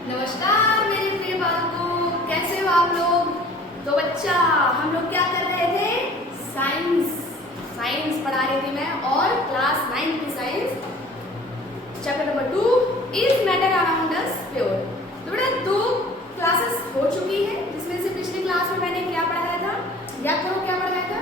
नमस्कार मेरे प्रिय बालकों, कैसे हो आप लोग। तो बच्चा हम लोग क्या कर रहे थे, साइंस पढ़ा रही थी मैं, और क्लास 9 की science chapter number 2 is matter around us pure. तो बेटा 2 क्लासेस हो चुकी है, जिसमें से पिछली क्लास में मैंने क्या पढ़ाया था, याद करो क्या पढ़ाया था,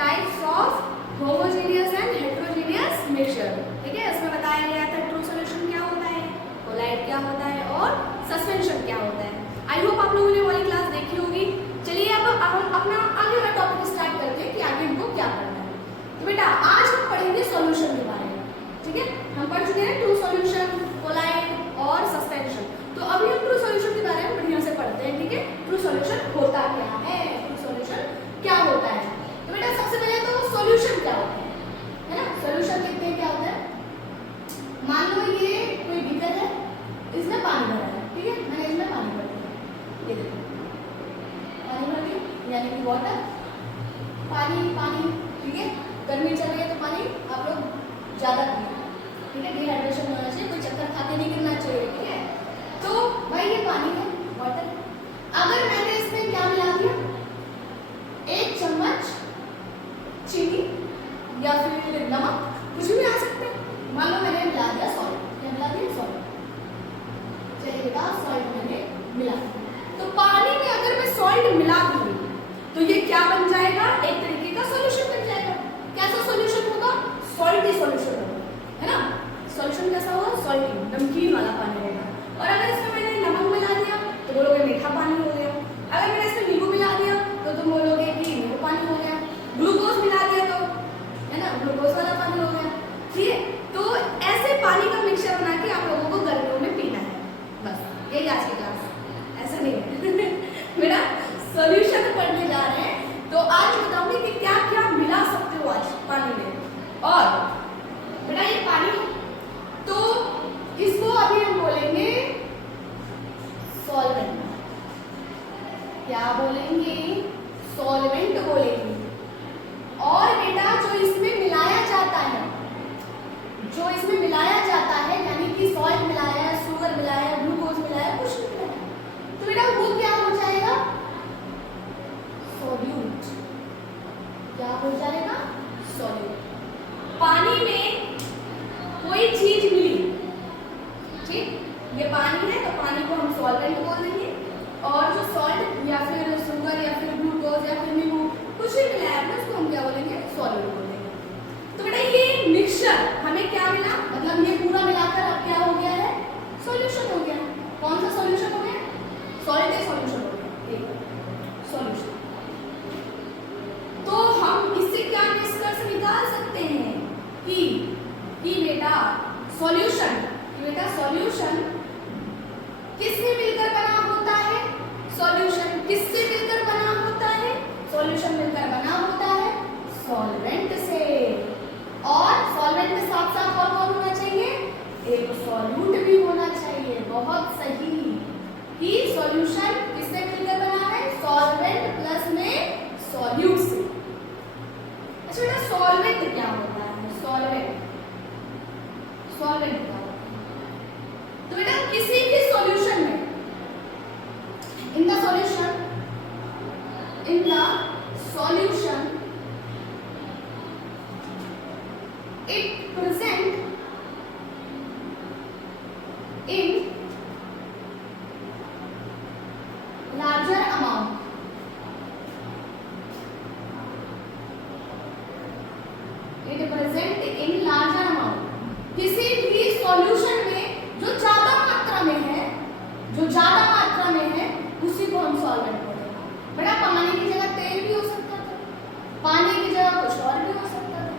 types of homogeneous and heterogeneous mixture. ठीक है, उसमें बताया गया था ट्रू सॉल्यूशन क्या होता है, कोलाइड क्या होता है और सस्पेंशन क्या होता है। आई होप आप लोगों ने वाली क्लास देखी होगी। चलिए अब हम अपना आगे का टॉपिक स्टार्ट करते हैं कि आगे हमको क्या करना है। तो बेटा आज हम पढ़ेंगे सॉल्यूशन के बारे में। ठीक है, हम पढ़ चुके हैं ट्रू सॉल्यूशन, कोलाइड और सस्पेंशन। तो अभी हम ट्रू सॉल्यूशन के बारे में बढ़िया से पढ़ते हैं। ठीक है, ट्रू सॉल्यूशन होता क्या है, ट्रू सॉल्यूशन क्या होता है। तो बेटा सबसे पहले तो सॉल्यूशन क्या होता है ना, सॉल्यूशन देखते हैं क्या होता है। मान लो ये कोई बीकर है, इसमें पानी भरा है। ठीक है, मैंने इसमें पानी भर दिया, ये देखो पानी भर दिया, यानी कि वाटर, पानी। ठीक है, गर्मी चल रही है तो पानी आप लोग ज्यादा पिए। ठीक है, डिहाइड्रेशन होना चाहिए, कोई चक्कर खाते नहीं गिरना चाहिए। ठीक है, तो भाई ये पानी है, वाटर। अगर मैंने इसमें क्या मिला दिया, 1 चम्मच चीनी या फिर नमक, कुछ भी मिला सकते हैं। मान लो मैंने मिला दिया सॉल्ट, क्या मिला दिया, सॉल्ट। चलिएगा, सॉल्ट मैंने मिला, तो पानी में अगर मैं सॉल्ट मिला दूंगी तो ये क्या बन जाएगा, एक तरीके का सॉल्यूशन बन जाएगा। कैसा सॉल्यूशन होगा, सॉल्टी सॉल्यूशन होगा, है ना। सॉल्यूशन कैसा होगा, सॉल्टी, नमकीन वाला पानी रहेगा। और अगर इसमें मैंने नमक मिला दिया तो बोलोगे मीठा पानी हो गया। अगर मैंने इसमें नींबू मिला दिया तो तुम बोलोगे कि नींबू पानी हो गया। ग्लूकोज मिला दिया तो, है ना, ग्लूकोज वाला पानी हो गया। ठीक है, तो ऐसे पानी का मिक्सचर बना के आप लोगों को गर्मियों में पीना है, बस यही आज की क्लास। ऐसा नहीं है मेरा सॉल्यूशन पढ़ने जा रहे हैं, तो आज बताऊंगी कि क्या क्या मिला सकते हो आज पानी में। और बेटा ये पानी, तो इसको अभी हम बोलेंगे सॉल्वेंट। क्या बोलेंगे, सॉल्वेंट बोलेंगे। और बेटा जो इसमें मिलाया जाता है, जो इसमें मिलाया जाता है, यानी कि सॉल्ट मिलाया, शुगर मिलाया, ग्लूकोज मिलाया, कुछ नहीं मिलाया, तो बेटा वो क्या हो जाएगा, सॉल्यूट। क्या हो जाएगा, सॉल्यूट। पानी में कोई चीज मिली, ठीक, ये पानी है तो पानी को हम सॉल्वेंट बोल देंगे। और जो सॉल्ट या फिर शुगर या फिर ग्लूकोज या फिर नींबू कुछ भी मिलाया है उसको हम क्या बोलेंगे, सॉल्यूट बोलेंगे। तो बेटा ये मिक्सचर हमें क्या मिला, मतलब ये पूरा मिलाकर अब क्या हो गया है, सॉल्यूशन हो गया। कौन सा सॉल्यूशन हो गया, सॉल्ट सॉल्यूशन हो गया, एक सॉल्यूशन। तो हम इससे क्या निष्कर्ष निकाल सकते हैं कि बेटा सॉल्यूशन, किससे मिलकर बना होता है, सॉल्यूशन किससे मिलकर बना होता है, सॉल्यूशन मिलकर बना होता है सॉल्वेंट से। और सॉल्वेंट के साथ साथ और कौन होना चाहिए, एक सॉल्यूट भी होना चाहिए। बहुत सही, कि सॉल्यूशन किससे मिलकर बना है, सॉल्वेंट प्लस में सॉल्यूट से। अच्छा बेटा सॉल्वेंट क्या होता है, सॉल्वेंट क्या होता है, तो बेटा किसी भी सॉल्यूशन में, in the solution it present in larger amount, it present in larger amount। किसी भी सॉल्यूशन में जो ज्यादा मात्रा में है, उसी को हम सॉल्वेंट बोलते हैं। बेटा पानी की जगह तेल भी हो सकता था, पानी की जगह कुछ और भी हो सकता था।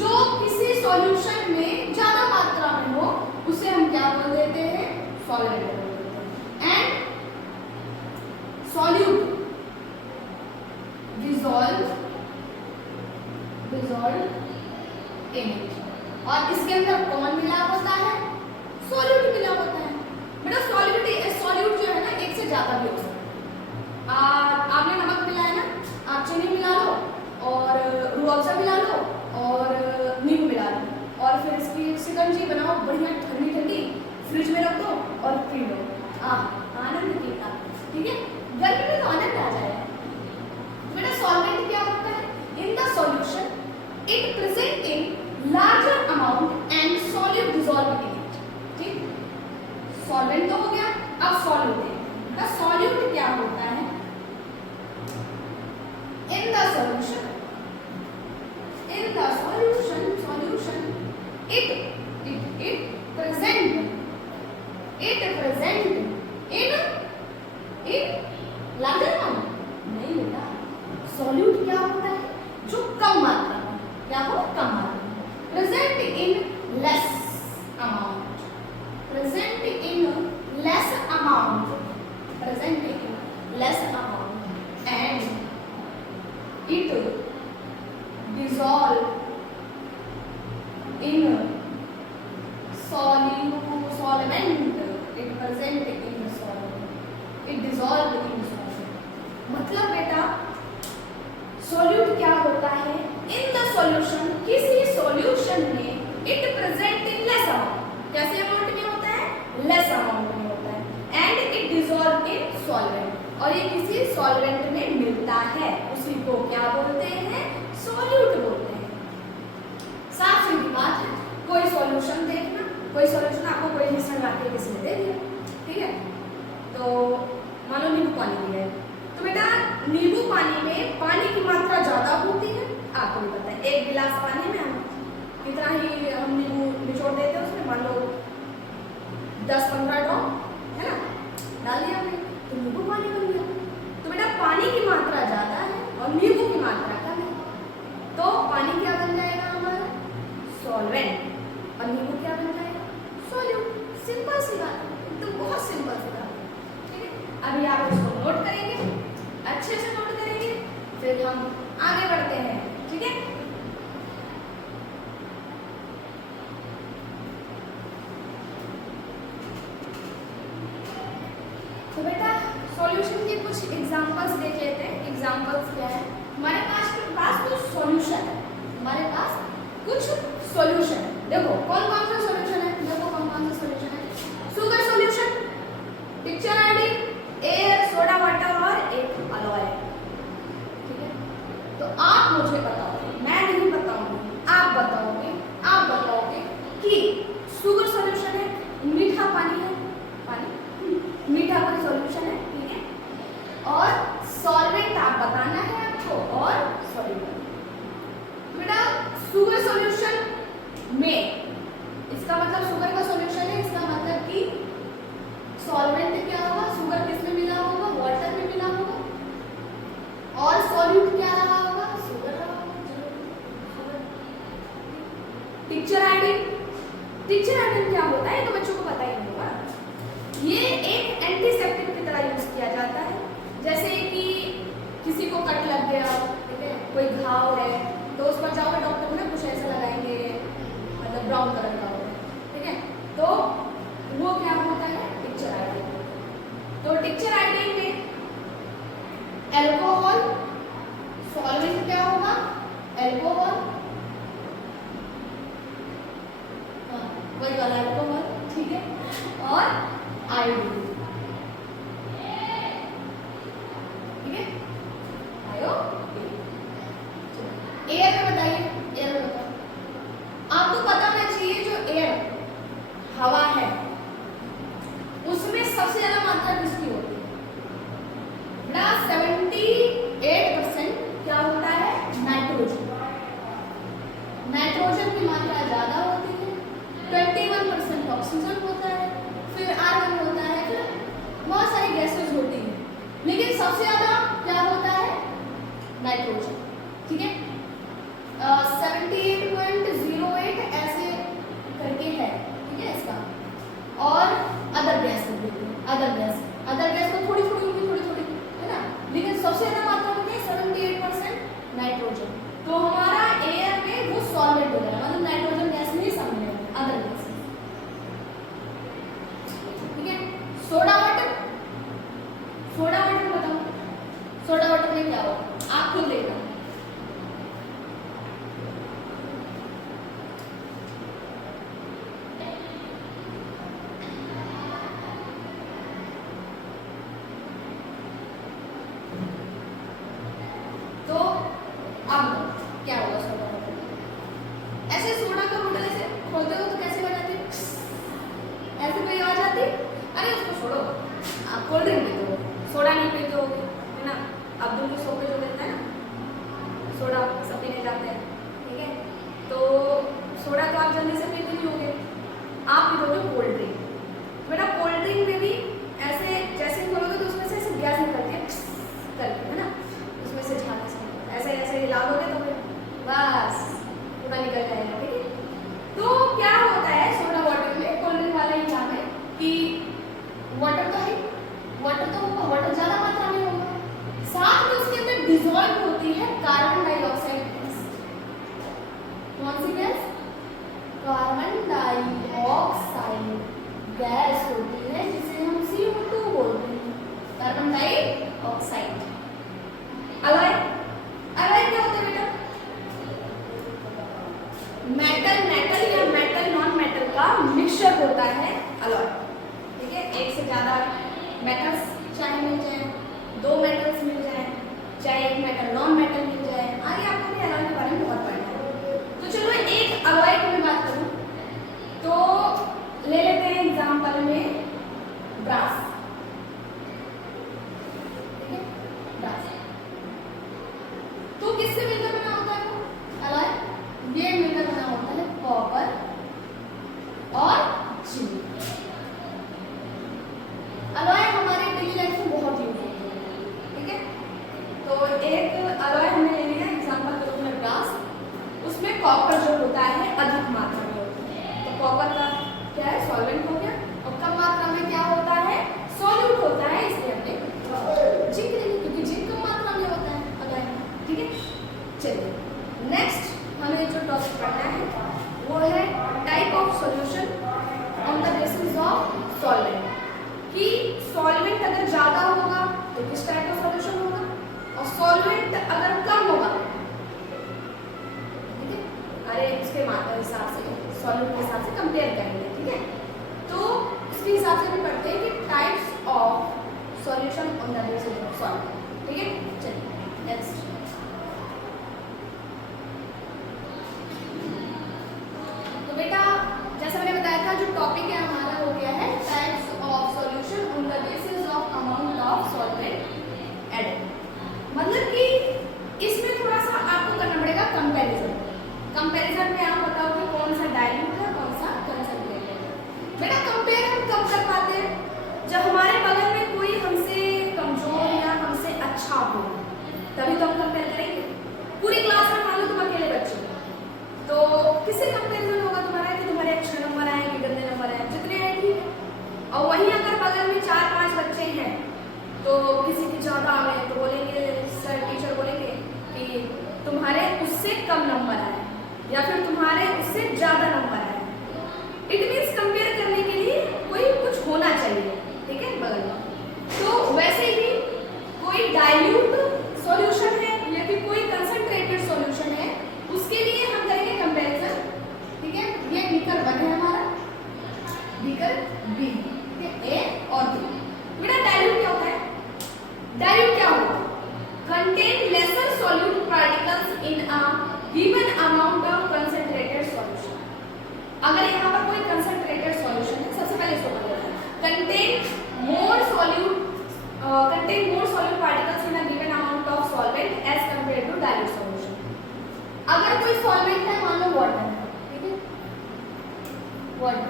जो किसी सॉल्यूशन में ज्यादा मात्रा में हो उसे हम क्या बोल देते हैं, सॉल्वेंट बोल देते हैं। And solute dissolve in it. और इसके अंदर कौन मिला होता है, सॉल्यूट मिला होता है। बेटा सॉल्यूट जो है ना, एक से ज्यादा भी हो सकता है। आपने नमक मिलाया ना, आप चीनी मिला लो और रूह अफ़ज़ा मिला लो और नींबू मिला लो, और फिर इसकी शिकंजी बनाओ बढ़िया ठंडी ठंडी, फ्रिज में रख दो और पी लो। आनंद पीता, ठीक है, गर्मी में तो आनंद आ जाएगा। बेटा सॉल्वेंट क्या होता है? In the solution it present in larger amount and solute dissolve in it, ठीक। सॉल्वेंट तो हो गया, अब सॉल्यूट है। द सॉल्यूट क्या होता है? In the solution it present in larger amount, नहीं बेटा, सॉल्यूट क्या होता है? जो कम मात्रा में, क्या हो? कम मात्रा में, present in less amount, present in less amount, present in less amount and it dissolve in solvent, it present in solvent, it dissolve in solvent। मतलब बेटा सॉल्यूट क्या होता है? इन द सॉल्यूशन, किसी सॉल्यूशन में it present in less amount, कैसे amount में होता है? लेस अमाउंट में होता है, and it dissolve in solvent, और ये किसी सॉल्वेंट में मिलता है, उसी को क्या बोलते हैं? सॉल्यूट बोलते हैं। साफ सीधी बात है, कोई सॉल्यूशन देखना, कोई सॉल्यूशन आपको कोई मिश्रण ला के किसी ने दे दिया, ठीक है, तो मान लो नींबू पानी दिया है, तो बेटा नींबू पानी में पानी की मात्रा ज्यादा होती है, आपको भी पता है। एक गिलास पानी में हम कितना ही हम नींबू निचोड़ देते हैं, उसमें मान लो 10-15 ड्रॉप है ना, डाल दिया हमने, तो नींबू पानी बन गया। तो बेटा पानी की मात्रा ज्यादा है और नींबू की मात्रा कम है, तो पानी क्या बन जाएगा हमारा? सॉल्वेंट, और नींबू क्या बन जाएगा? सॉल्यूट। सिंपल सी बात है, एकदम बहुत सिंपल सी बात है, ठीक है। अभी आप इसको नोट करेंगे, अच्छे से नोट करेंगे, फिर हम आगे बढ़ते हैं, ठीक है। तो बेटा सॉल्यूशन के कुछ एग्जांपल्स देख लेते हैं। एग्जांपल्स क्या है? हमारे पास कुछ सॉल्यूशन है, हमारे पास कुछ सॉल्यूशन है। देखो कौन कौन सा सॉल्यूशन है? देखो कौन कौन सा सॉल्यूशन है? Sugar solution, picture ID, air, soda water और एक अलॉय, ठीक है। तो आप मुझे बताओगे, मैं नहीं बताऊंगी, आप बताओगे कि शुगर सॉल्यूशन है, मीठा पानी है, मीठा पानी सॉल्यूशन है, ठीक है, और सॉल्वेंट आप बताना है आपको, और सॉल्यूट। बेटा शुगर सॉल्यूशन में, इसका मतलब शुगर का सॉल्यूशन है, इसका मतलब कि सॉल्वेंट क्या होगा? शुगर किसमें मिला होगा? वाटर में मिला होगा, और सॉल्यूट क्या रहा होगा? शुगर रहा होगा। पिक्चर आइडिन, पिक्चर आइडिन क्या होता है? तो बच्चों को पता ही नहीं होगा। ये एक एंटीसेप्टिक की तरह यूज किया जाता है, जैसे कि किसी को कट लग गया, ठीक है, कोई घाव है, तो उस पर जाओगे डॉक्टर ना कुछ ऐसा लगाएंगे, मतलब ब्राउन कलर का होगा, ठीक है, तो वो क्या होता है? टिक्चर आइडिन। तो टिक्चर आइडिन में एल्कोहल, सॉल्वेंट क्या होगा? एल्कोहल, वही वाला एल्कोहल, ठीक है, और आयोडीन, ठीक है, आयोडीन। एयर में बताइए, एयर में बताओ, आपको पता होना चाहिए जो एयर हवा है उसमें सबसे ज्यादा मात्रा किसकी होती है? ना 78% क्या होता है? नाइट्रोजन, नाइट्रोजन की मात्रा ज्यादा होती है, 21% ऑक्सीजन होता है, फिर आर्गन होता है, फिर बहुत सारी गैसेस होती हैं, लेकिन सबसे ज्यादा क्या होता है? नाइट्रोजन, ठीक है। 78.08 ऐसे करके है, ठीक है इसका, और अदर गैस अदर गैस तो थोड़ी थोड़ी है ना, लेकिन सबसे ज्यादा मात्रा में 78% नाइट्रोजन। तो हमारा एयर में वो सॉल्वेंट हो जाएगा, मतलब नाइट्रोजन गैस नहीं समझ अदर गैस, ठीक है। सोडा वाटर, सोडा वाटर बताओ, सोडा वाटर में क्या होगा? आप खुद देखना। अरे उसको छोड़ो, आप कोल्ड ड्रिंक पीते हो, सोडा नहीं पीते हो, है ना? अब्दुल को सो पे जो देता है ना सोडा, सब पीने जाते हैं, ठीक है? तो सोडा तो आप जल्दी से पीते नहीं होगे, आप पीते हो कोल्ड ड्रिंक। बेटा कोल्ड ड्रिंक में भी ऐसे जैसे खोलोगे तो उसमें से ऐसे गैस निकलती है करके, है ना? उसमें से झाग ऐसे ऐसे हिलाओगे तो फिर बस पूरा निकल जाएगा, ठीक है? तो क्या होता है सोडा वाटर में, कोल्ड ड्रिंक वाला ही काम है कि वाटर तो है, वाटर तो होगा, वाटर ज़्यादा मात्रा में होगा, साथ में उसके अंदर डिसॉल्व होती है कार्बन डाइऑक्साइड गैस। कौन सी गैस? कार्बन डाइऑक्साइड गैस होती है जिसे हम CO2 बोलते हैं, कार्बन डाइऑक्साइड। अलॉय, अलॉय क्या होता है बेटा? मेटल मेटल या मेटल नॉन मेटल का मिक्सचर होता है अलॉय, ठीक है? एक से ज्यादा मेटल्स चाहे मिल जाए, दो मेटल्स मिल जाए, चाहे एक मेटल नॉन मेटल मिल जाए, आगे आपको भी अलॉय के बारे में बहुत पढ़ना है। तो चलो एक अलॉय की मैं बात करूं तो ले लेते हैं एग्जाम्पल में ब्रास, ठीक है? ब्रास तो किससे मिलकर बना होता है वो अलॉय? ये मिलकर बना होता है कॉपर और जिंक। अलॉय हमारे डेली लाइफ में बहुत यूज होती है, ठीक है? तो एक अलॉय हमने ले लिया एग्जाम्पल के रूप में ब्रास, उसमें कॉपर जो होता है अधिक मात्रा में होता है, तो कॉपर का क्या है? सॉल्वेंट हो गया, और कम मात्रा में क्या होता है? सॉल्यूट होता है, इसलिए हमने जिंक ले ली क्योंकि जिंक कम मात्रा में होता है अलॉय में, ठीक है? चलिए नेक्स्ट हमें जो टॉपिक पढ़ना है वो है type of solution on the basis of solvent, कि सॉल्वेंट अगर ज्यादा होगा तो किस टाइप का सॉल्यूशन होगा, और सॉल्वेंट अगर कम होगा, ठीक है? अरे इसके मात्रा हिसाब से सॉल्वेंट के हिसाब से कंपेयर करेंगे, ठीक है? तो इसके हिसाब से भी पढ़ते हैं कि types of solution on the basis of solvent, ठीक है? चलिए नेक्स्ट। तो बेटा जैसा मैंने बताया था जो टॉपिक है हमारा हो गया है types of solution on the basis of amount of solvent added, मतलब कि इसमें थोड़ा सा आपको करना पड़ेगा कंपैरिजन। कंपैरिजन में आप बताओ कि कौन सा डाइल्यूट है कौन सा कंसंट्रेटेड है। बेटा कंपेयर हम कब कर पाते हैं? जब हमारे बगल में कोई हमसे कमजोर या हमसे अच्छा हो, तभी तो हम कंपेयर करेंगे। पूरी क्लास में मान लो तुम अकेले बच्चे हो, तो किससे कंपैरिजन होगा तुम्हारा कि तुम्हारे अच्छे नंबर आए कि गंदे नंबर आए? जितने आए ठीक है, और वहीं अगर बगल में 4-5 बच्चे हैं तो किसी के ज्यादा आ गए तो बोलेंगे, सर टीचर बोलेंगे कि तुम्हारे उससे कम नंबर आए या फिर तुम्हारे उससे ज्यादा नंबर आए। इट मीन्स कंपेयर करने के लिए कोई कुछ होना चाहिए, ठीक है, बगल में। तो वैसे ही कोई डाइल्यूट सॉल्यूशन है या फिर कोई कंसंट्रेटेड सॉल्यूशन है, उसके लिए हम करेंगे कंपैरिजन, ठीक है? ये बीकर 1 है हमारा, बीकर B, A और B। बेटा डाइल्यूट क्या होता है? डाइल्यूट क्या होता है? Contain lesser solute particles in a given amount of concentrated solution. अगर यहाँ पर कोई कंसंट्रेटेड सॉल्यूशन है, सबसे पहले इसको पढ़ लेते हैं। Contain more solute particles in a given amount of solvent as compared to dilute solution. अगर कोई सॉल्वेंट है, मान लो वाटर है, ठीक है, वाटर,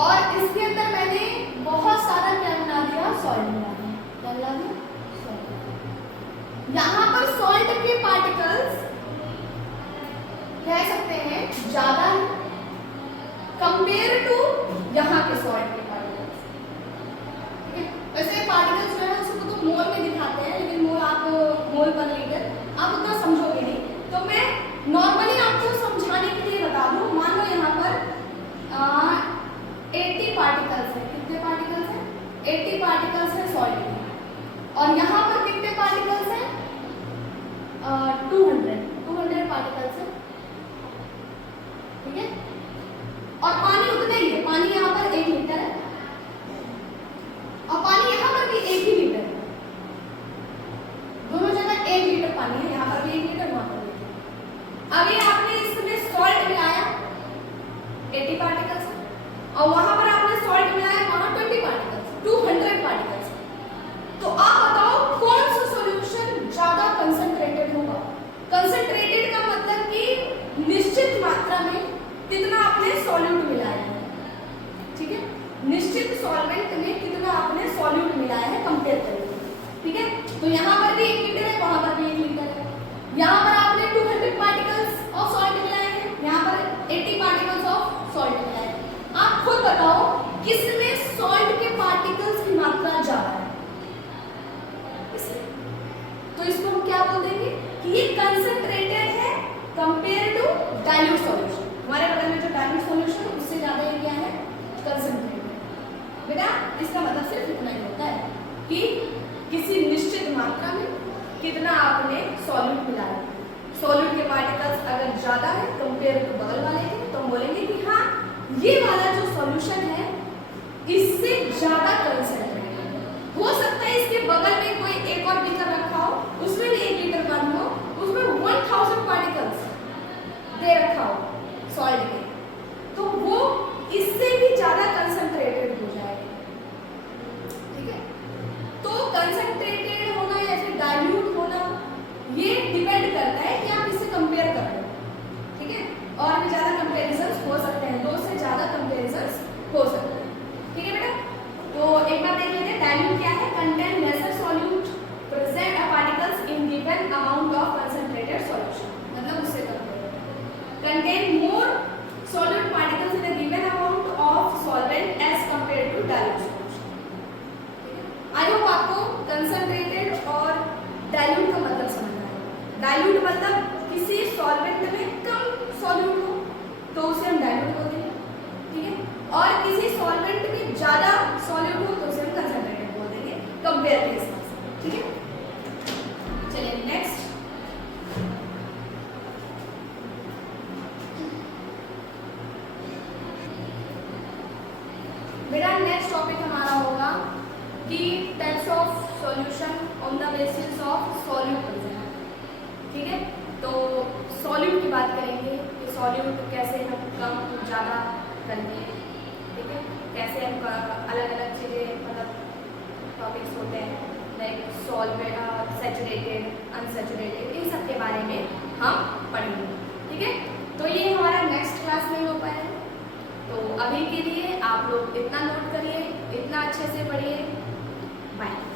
और इसके अंदर मैंने बहुत सारा क्या मिला दिया? सॉल्ट मिला दिया। क्या मिला दिया? सॉल्ट। यहाँ पर सॉल्ट के पार्टिकल्स कह सकते हैं ज्यादा है कंपेयर टू यहाँ के सॉल्ट के पार्टिकल्स, ठीक है? वैसे पार्टिकल्स जो है उसको तो मोल में दिखाते हैं, लेकिन मोल आप मोल पर लीटर आप उतना समझोगे नहीं, तो मैं नॉर्मली आपको समझाने के लिए बता दूं। मान लो यहाँ पर 80 पार्टिकल्स है। कितने पार्टिकल्स हैं? 80 पार्टिकल्स है सॉल्ट के, और यहाँ पर कितने पार्टिकल्स हैं? 200 पार्टिकल्स है, ठीक है? और पानी उतना ही है, पानी यहाँ पर 1 लीटर है, और पानी यहाँ पर भी 1 ही लीटर है, दोनों जगह 1 लीटर पानी है, यहाँ पर भी 1 लीटर, वहाँ पर 1 लीटर। अभी आपने इसमें सॉल्ट मिलाया 80 पार्टिकल्स, और वहां पर आपने सॉल्ट मिलाया, वहां 20 पार्टिकल्स, किसमें सॉल्ट के पार्टिकल्स की मात्रा ज्यादा है, इसलिए। तो इसको हम क्या बोल देंगे कि ये कंसंट्रेटेड है कंपेयर टू डाइल्यूट सॉल्यूशन। हमारे बगल में जो डाइल्यूट सॉल्यूशन उससे ज्यादा ये क्या है, कंसंट्रेटेड। बेटा इसका मतलब सिर्फ इतना ही होता है कि किसी निश्चित मात्रा में कितना आपने सॉल्यूट मिलाया। सॉल्यूट के पार्टिकल्स अगर ज्यादा है कंपेयर टू बगल वाले के, तो हम बोलेंगे कि हाँ ये वाला जो सॉल्यूशन है इससे ज्यादा कंसंट्रेटेड है। हो सकता है इसके बगल में कोई एक और बीकर रखा हो, उसमें भी 1 लीटर पानी हो, उसमें 1000 पार्टिकल्स दे रखा हो सॉल्ट के, तो वो इससे भी ज्यादा कंसंट्रेटेड हो जाएगा। ठीक है, तो कंसंट्रेटेड होना या फिर डाइल्यूट होना ये डिपेंड करता है कि आप इससे कंपेयर कर रहे हो। ठीक है, और भी ज्यादा कंपैरिजंस हो सकते हैं, 2 से ज्यादा कंपैरिजंस हो सकते हैं। ठीक है बेटा, तो एक बार देख लेते हैं डाइल्यूट क्या है। Contain lesser solute present particles in given amount of concentrated solution, मतलब उससे compare. Contain more solute particles in a given amount of solvent as compare to dilute solution. I hope आपको कंसंट्रेटेड और dilute का मतलब समझ आया। Dilute मतलब किसी सॉल्वेंट में कम सॉल्यूट हो तो उसे हम डाइल्यूट बोलते हैं। ठीक है, और किसी सॉल्वेंट में ज्यादा सॉल्यूट हो तो उसे हम कंसंट्रेटेड बोल देंगे कंपेयर के हिसाब से। ठीक है, चलिए नेक्स्ट। मेरा नेक्स्ट टॉपिक हमारा होगा कि types of solution on the basis of solute present. ठीक है, तो सॉल्यूट की बात करेंगे कि सॉल्यूट कैसे हम कम ज़्यादा करते हैं। ठीक है, कैसे हम अलग अलग चीज़ें, मतलब टॉपिक्स होते हैं लाइक सॉल्वेंट, सैचुरेटेड, अनसैचुरेटेड, इन सब के बारे में हम पढ़ेंगे। ठीक है, तो ये हमारा नेक्स्ट क्लास में हो पाएगा। तो अभी के लिए आप लोग इतना नोट करिए, इतना अच्छे से पढ़िए